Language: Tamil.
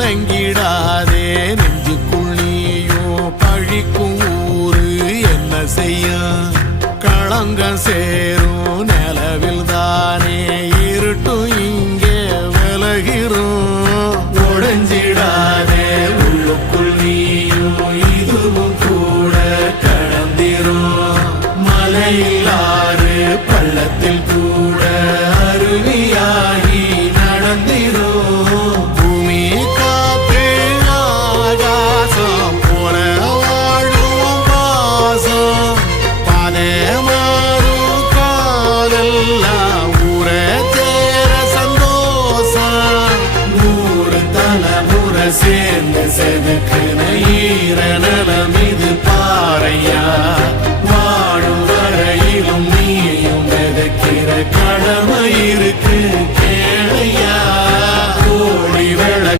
கலங்கிடாதே நெஞ்சுக்குள் நீயும் பழிக்கும் ஊரு என்ன செய்ய களங்கம் சேரும் நிலவில் தானே இருட்டும் இங்கே விலகிறோம் உடைஞ்சிடாதே உள்ளுக்குள் நீயும் இதுவும் கூட கடந்திரும் மலையில்லாறு பள்ளத்தில் கூட அருவியாகி நடந்திரும் பூமி காற்று ஆகாசம் போல வாழும் பாசம் பாதே மாறும் காலெல்லாம் ஊர சேர சந்தோஷம் 100 தலைமுறை சேர்ந்து செதுக்குன ஈரன